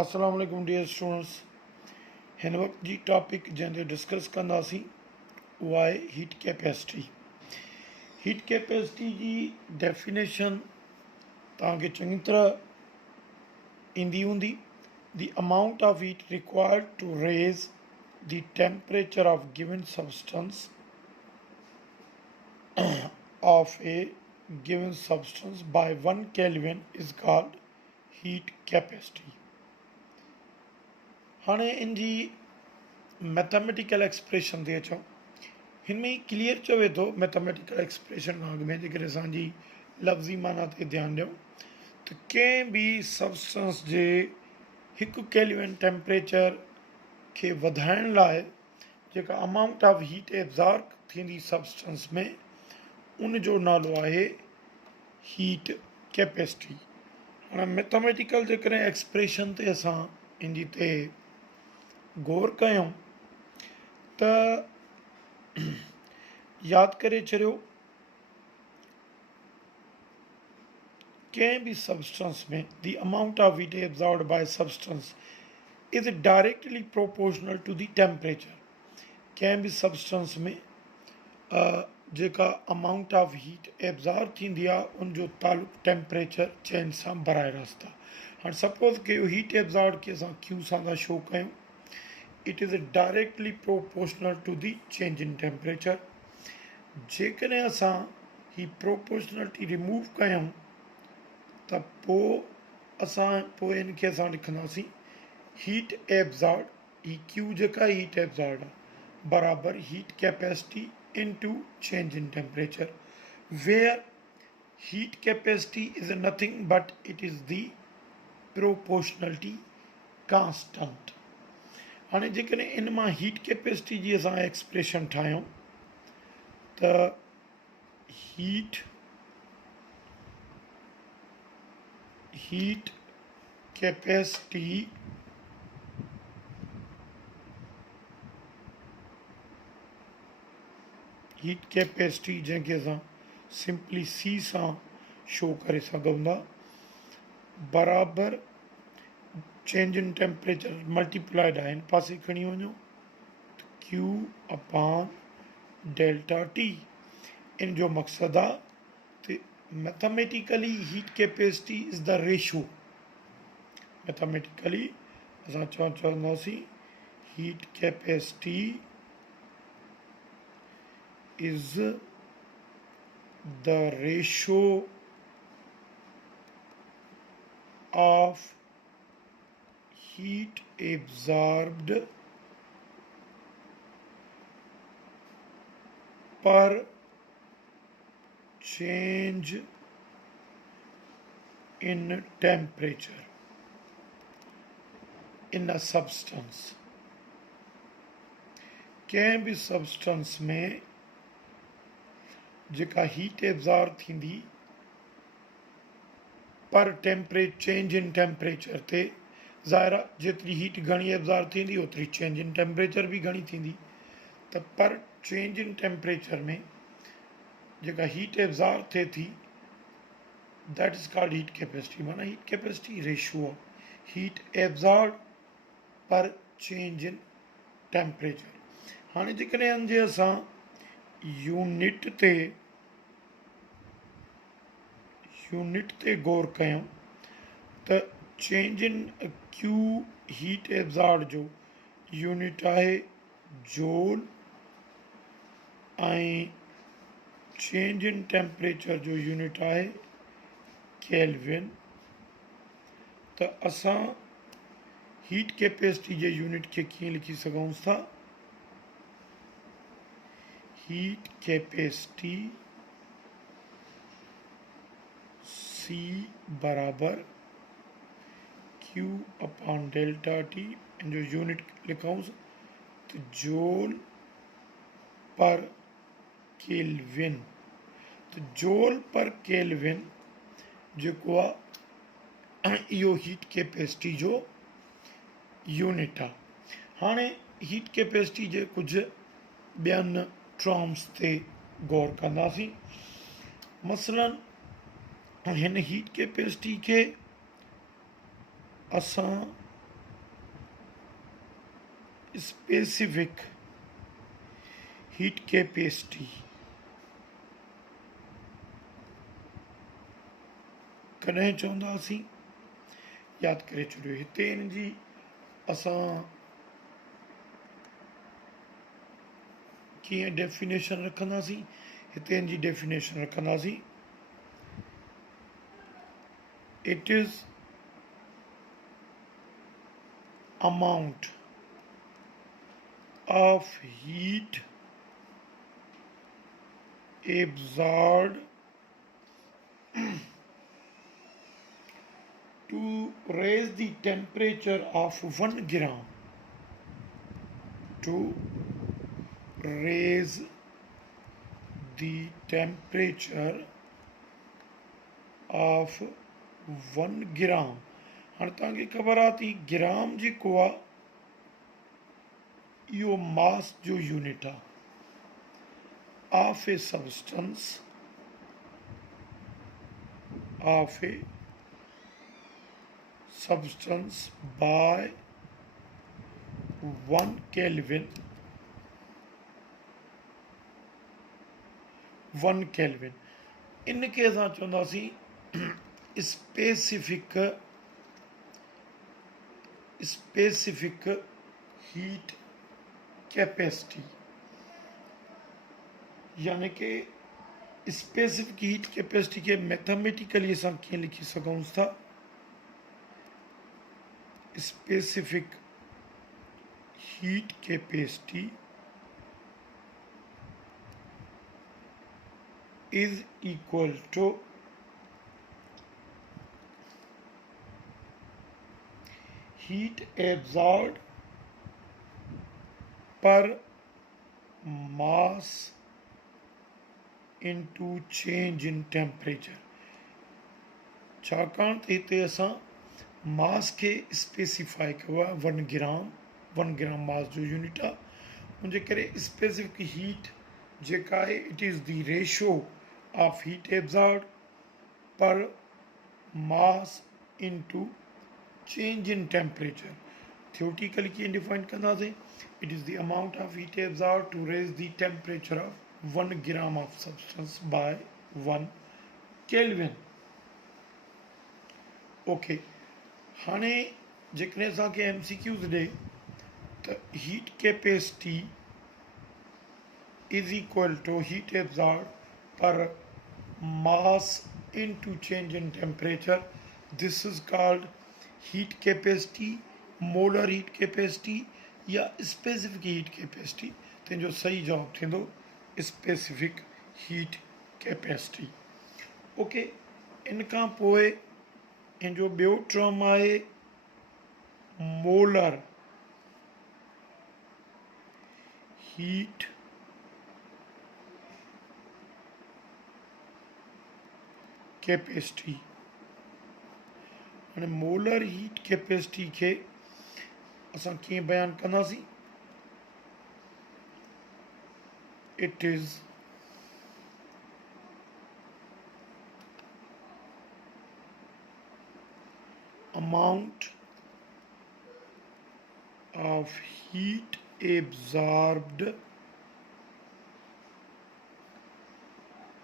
अस्सलाम वालेकुम dear students. हिन वक्त जी टॉपिक जैसे डिस्कस कंदासीं उहा आहे हीट कैपेसिटी। हीट कैपेसिटी जी डेफिनेशन तव्हांखे चङी तरह ईंदी हूंदी। The amount of heat required to raise the temperature of given substance of a given substance by 1 Kelvin is called heat capacity। हाणे इन जी मैथमेटिकल एक्सप्रेशन ते अचूं। हिन में क्लियर चवे थो मैथमेटिकल एक्सप्रेशन वांग में जेकर असांजी लफ़्ज़ी माना ते ध्यानु ॾियूं त कंहिं बि सबस्टेंस जे 1 केल्विन टेम्परेचर खे वधाइण लाइ जेका अमाउंट ऑफ हीट एब्ज़ॉर्ब थींदी सबस्टेंस में उन जो नालो आहे हीट कैपेसिटी। हाणे मैथमेटिकल जेकॾहिं एक्सप्रेशन ते असां इन जी ते गौर कयूं त यादि करे छॾियो कंहिं बि सबस्टेंस में the amount of heat absorbed by substance is directly proportional to the temperature. कंहिं बि सबस्टेंस में जेका अमाउंट ऑफ हीट एब्ज़ॉर्ब थींदी आहे उनजो तालुक़ु टेम्परेचर चेंज सां बराए रास्त आहे। हाणे सपोज़ कयो हीट एब्ज़ॉर्ब खे असां क्यू सां था शो कयूं। It is directly proportional to the change in temperature. जेकॾहिं असां ही प्रोपोर्शनलिटी रिमूव कयूं त पोइ इन खे असां लिखंदासीं हीट एब्ज़ॉर्ब। ही क्यू जेका हीट एब्ज़ॉर्ब आहे बराबरि heat capacity into change in temperature, where heat capacity is nothing but it is the proportionality constant। हाणे जेकॾहिं इन मां हीट कैपेसिटी जी असां एक्सप्रेशन ठाहियूं त हीट कैपेसिटी जंहिंखे असां सिंपली सी सां शो करे सघूं था बराबरि चेंज इन टेम्परेचर मल्टीप्लाइड आहे हिन पासे खणी वञो क्यू अपॉन डेल्टा टी। इन जो मक़सदु आहे त mathematically heat capacity is the ratio. Mathematically असां चवंदासीं heat capacity is the ratio of heat absorbed per change in temperature in a substance। कंहिं बि सबस्टेंस में जेका हीट एब्ज़ॉर्ब थींदी पर चेंज इन टेम्परेचर ते ज़ाहिर आहे जेतिरी हीट घणी एब्ज़ॉर्ब थींदी ओतिरी चेंज इन टेम्परेचर बि घणी थींदी। त पर चेंज इन टेम्परेचर में जेका हीट एब्ज़ॉर्ब थिए थी that is called heat capacity. माना हीट कैपेसिटी रेशो आहे हीट एब्ज़ॉर्ब पर चेंज इन टेम्परेचर। हाणे जेकॾहिं हिन जे असां यूनिट ते गौर कयूं त चेंज इन क्यू हीट एब्ज़ॉर्ब जो यूनिट आहे जूल ऐं चेंज इन टेम्परेचर जो यूनिट आहे केल्विन। त असां हीट कैपेसिटी जे यूनिट खे कीअं लिखी सघूं था हीट कैपेसिटी C बराबर क्यू अपॉन डेल्टा टी। इन जो यूनिट लिखूं तो जूल पर केल्विन। तो जूल पर केल्विन जेको आहे इहो हीट कैपेसिटी जो यूनिट आहे। हाणे हीट कैपेसिटी जे कुझु ॿियनि टर्म्स ते गौर कंदासीं। मसलन हिन हीट कैपेसिटी खे असां specific heat capacity कॾहिं चवंदासीं यादि करे छॾियो हिते हिन जी असां कीअं डेफिनेशन रखंदासीं हिते हिन जी डेफिनेशन रखंदासीं it is amount of heat absorbed to raise the temperature of 1 gram to raise the temperature of 1 gram हाणे तव्हांखे ख़बर आहे त ग्राम जेको आहे इहो मास जो यूनिट आहे of a substance by 1 kelvin इनखे असां चवंदासीं स्पेसिफिक हीट कैपेसिटी यानी कि स्पेसिफिक हीट कैपेसिटी के मैथमेटिकली असां कीअं लिखी सघूं था specific heat capacity is equal to heat absorbed per mass into change in temperature छाकाणि त हिते असां मास खे स्पेसिफाई कयो आहे 1 ग्राम मास जो यूनिट आहे उनजे करे स्पेसिफिक हीट जेका आहे it is the ratio of heat absorb per mass into change in temperature theoretically कीअं डिफाइन कंदासीं it is the amount of heat absorbed to raise the temperature of 1 gram of substance by 1 Kelvin okay हाणे जेकॾहिं असांखे MCQs ॾे त heat capacity is equal to heat absorbed per mass into change in temperature this is called heat capacity molar heat capacity या specific heat capacity तंहिंजो सही जवाब थींदो स्पेसिफिक हीट कैपेसिटी ओके इन खां पोइ इन जो ॿियो टर्म आहे मोलर हीट कैपेसिटी हाणे मोलर हीट कैपेसिटी खे असां कीअं बयानु कंदासीं it is amount of heat absorbed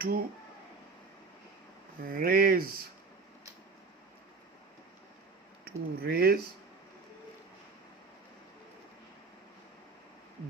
to raise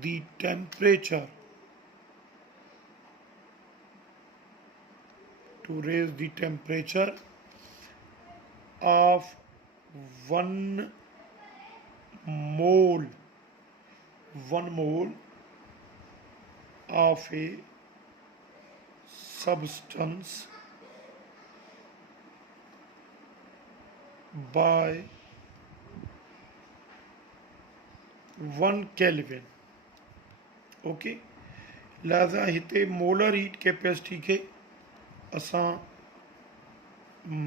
the temperature of 1 mole of a substance by 1 Kelvin okay लिहाज़ा हिते मोलर हीट कैपेसिटी खे असां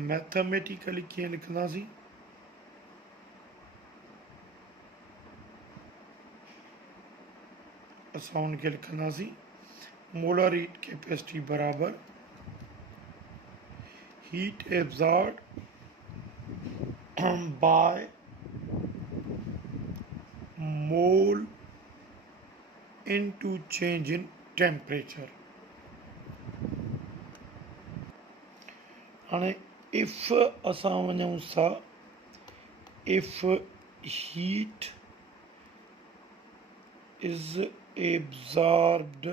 मैथमेटिकली कीअं लिखंदासीं असां उनखे लिखंदासीं मोलर हीट कैपेसिटी बराबर heat absorb by mole into change in temperature. हाणे if असां वञूं सा if heat is absorbed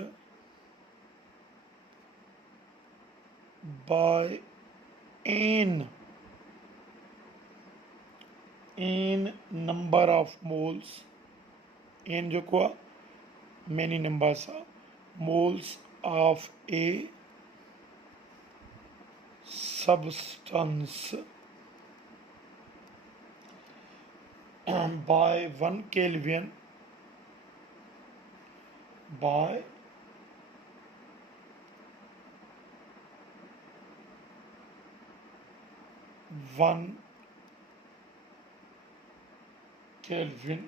by n number of moles, n जेको आहे many numbers are moles of a substance by 1 Kelvin by 1 Kelvin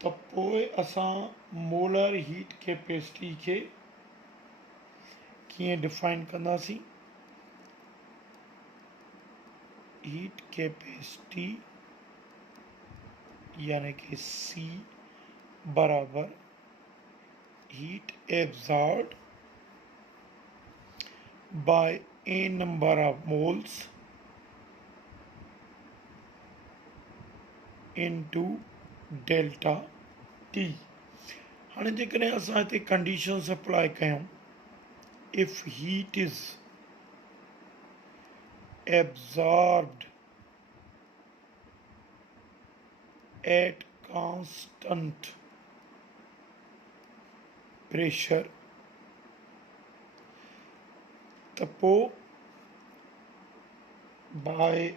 त पोइ असां मोलर हीट कैपेसिटी खे कीअं डिफाइन कंदासीं? हीट कैपेसिटी यानी कि C बराबर heat absorbed bye a number of moles into delta T. हाणे जेकॾहिं असां हिते कंडीशन्स अप्लाई कयूं, if heat is absorbed at constant pressure त पोइ by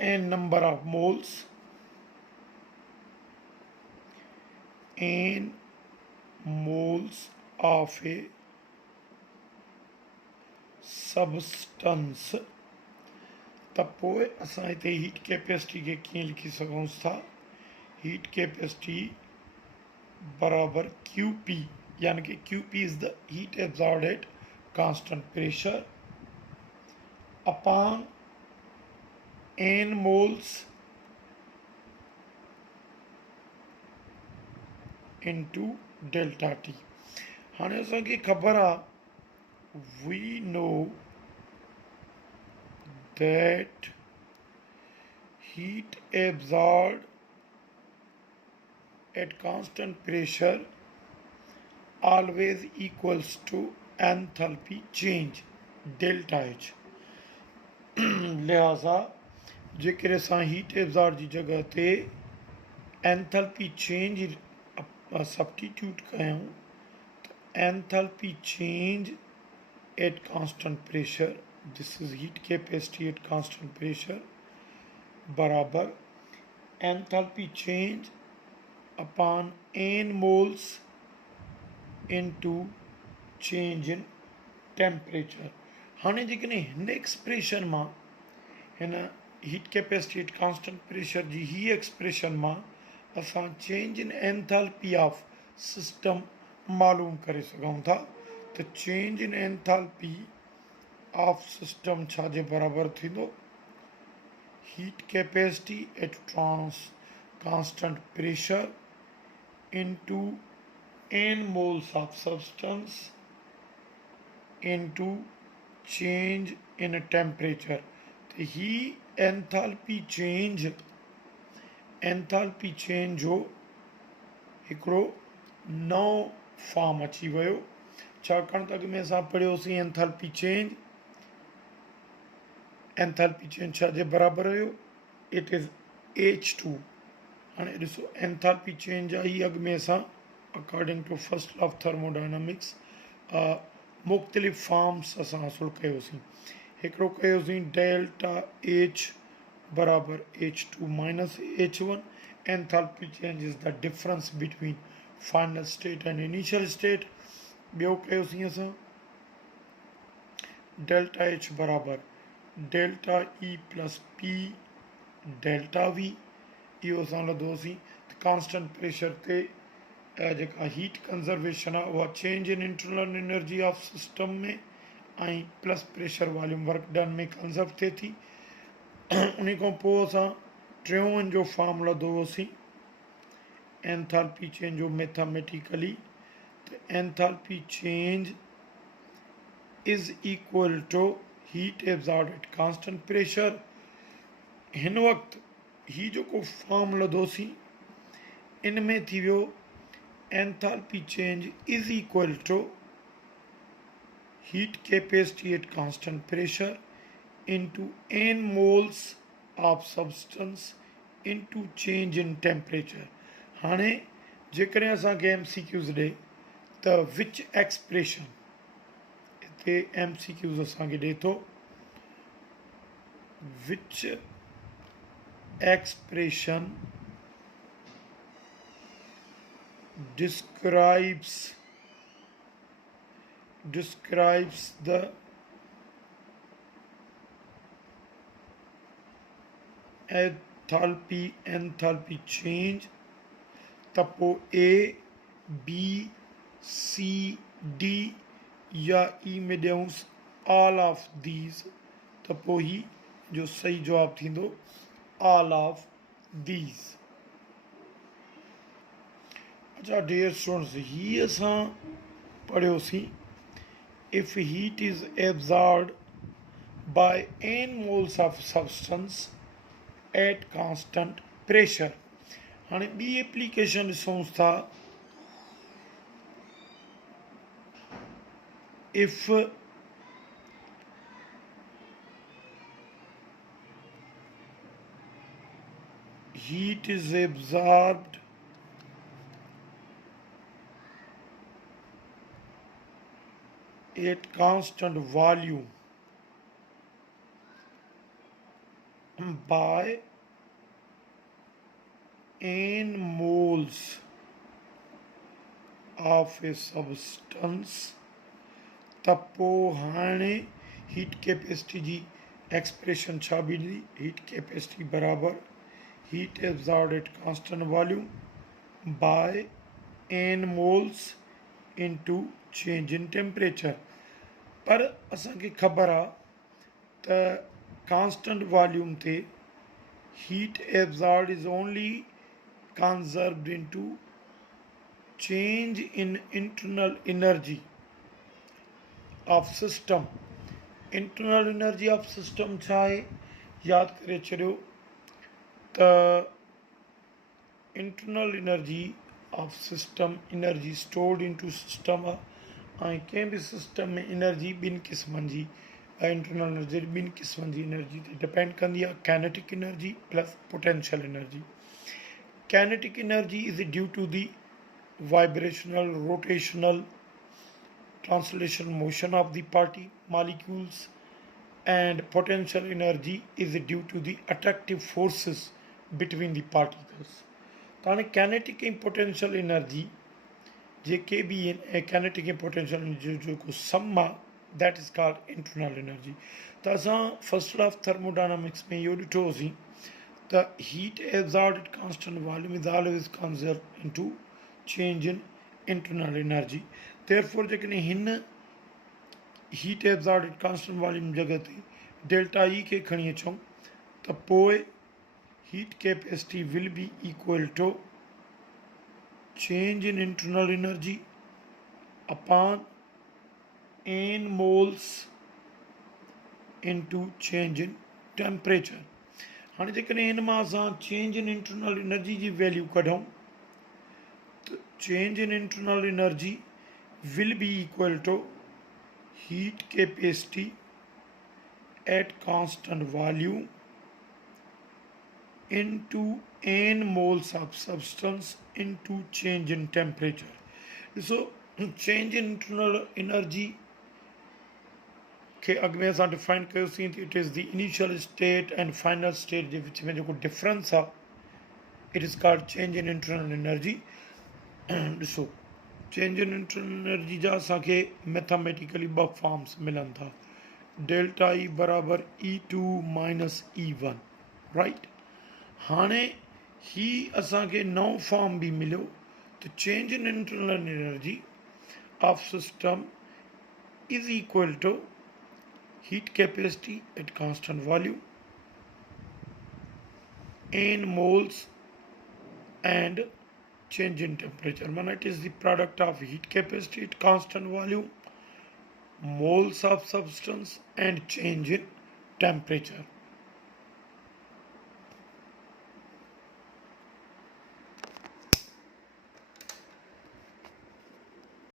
n number of moles n moles of a substance त पोइ असां हिते हीट कैपेसिटी खे कीअं लिखी सघूं था? हीट कैपेसिटी बराबर QP यानी कि QP is the heat absorbed at constant pressure upon n moles into delta T. हाणे असांखे ख़बर आहे, we know that heat absorbed at constant pressure always equals to enthalpy change delta H. लिहाजा जेकर असां हीट एब्जॉर्ब जी जगह ते enthalpy change substitute कयूं त enthalpy change at constant pressure, this is heat capacity at constant pressure बराबर enthalpy change upon n moles into change in temperature. हाणे जेकॾहिं हिन एक्सप्रेशन मां, हिन heat capacity at constant pressure जी ही एक्सप्रेशन मां असां change in enthalpy of system मालूम करे सघूं था त change in enthalpy of system छा जे बराबर थींदो? Heat capacity at constant pressure into n moles of substance into change in temperature. तो ही एंथैल्पी चेंज जो हिकिड़ो नओं फॉर्म अची वियो, छाकाणि त अॻु में असां पढ़ियोसीं एंथैल्पी चेंज छा जे बराबरि हुयो? It is H2. हाणे ॾिसो एंथैल्पी चेंज आई अॻु में असां according to first law of thermodynamics मुख़्तलिफ़ फॉर्म्स असां हासिलु कयोसीं। हिकिड़ो कयोसीं डेल्टा H बराबर H2 minus H1, enthalpy change is the difference between final state and initial state. ॿियो कयोसीं असां डेल्टा H बराबर delta E plus P delta V, इहो असां लधोसीं त कांस्टेंट प्रेशर ते जेका हीट कंज़र्वेशन आहे उहा change in internal energy of system में ऐं plus pressure volume work done में कंज़र्व थिए थी। उन खां पोइ असां टियों जो फॉर्म लधो हुओसीं एंथैल्पी चेंज हो मैथमेटिकली, तो enthalpy change is equal to heat absorb at constant pressure. हिन वक्त ही जो को फॉर्मूला दोसी इनमें थी वियो enthalpy change is equal to heat capacity at constant pressure into n moles of substance into change in temperature। हाणे जेकॾहिं असांखे MCQs ॾे त विच एक्सप्रेशन, हिते MCQs असांखे ॾे थो विच expression describes the enthalpy change, त पोइ A B C D या E में ॾियूंसि all of these, त पोइ ही जो सही जवाब थींदो all of these। अच्छा डियर स्टूडेंट्स, ही असां पढ़ियोसीं if heat is absorbed by n moles of substance at constant pressure। हाणे ॿी एप्लीकेशन ॾिसूं था, if heat is absorbed at constant volume by n moles of a substance, त पोइ हाणे heat capacity जी expression छा बीहंदी, हीट कैपेसिटी बराबर heat absorb at constant volume by n moles into change in temperature. पर असांखे ख़बर आहे त कांस्टेंट वॉल्यूम ते heat absorb is only conserved into change in internal energy of system। internal energy of system छा आहे यादि करे छॾियो त internal energy of system energy stored into system आहे, ऐं कंहिं बि सिस्टम में एनर्जी ॿिनि क़िस्मनि जी इंटरनल एनर्जी ॿिनि क़िस्मनि जी एनर्जी ते डिपेंड कंदी आहे, kinetic energy plus potential energy. Kinetic energy is due to the vibrational, rotational, translation motion of the molecules, and potential energy is due to the attractive forces between the particles। तो हाणे kinetic and potential energy जेके बि आहिनि, kinetic and potential energy जो जेको सम आहे that is called internal energy। त असां first of thermodynamics में इहो ॾिठो होसीं the heat absorbed at constant volume is always conserved into change in internal energy। therefore जेकॾहिं हिन heat absorbed at constant volume जॻह ते डेल्टा E खे खणी अचूं त पोइ heat capacity will be equal to change in internal energy upon n moles into change in temperature। हाणे जेकॾहिं हिन मां असां चेंज इन इंटरनल एनर्जी जी वैल्यू कढूं त change in internal energy will be equal to heat capacity at constant volume into n moles of substance into change in temperature. ॾिसो चेंज इन इंटरनल एनर्जी खे अॻु में असां डिफाइन कयोसीं त it is the initial state and final state जे which में जेको डिफरेंस आहे it is called change in internal energy. ॾिसो चेंज इन इंटरनल एनर्जी जा असांखे मैथमेटिकली ॿ फॉर्म्स मिलनि था, डेल्टा ई बराबरि E2 माइनस E1 राइट। हाणे ही असांखे नओं फॉर्म बि मिलियो त change in internal energy of system is equal to heat capacity at constant volume n moles and change in temperature. Man, it is the product of heat capacity at constant volume, moles of substance, and change in temperature.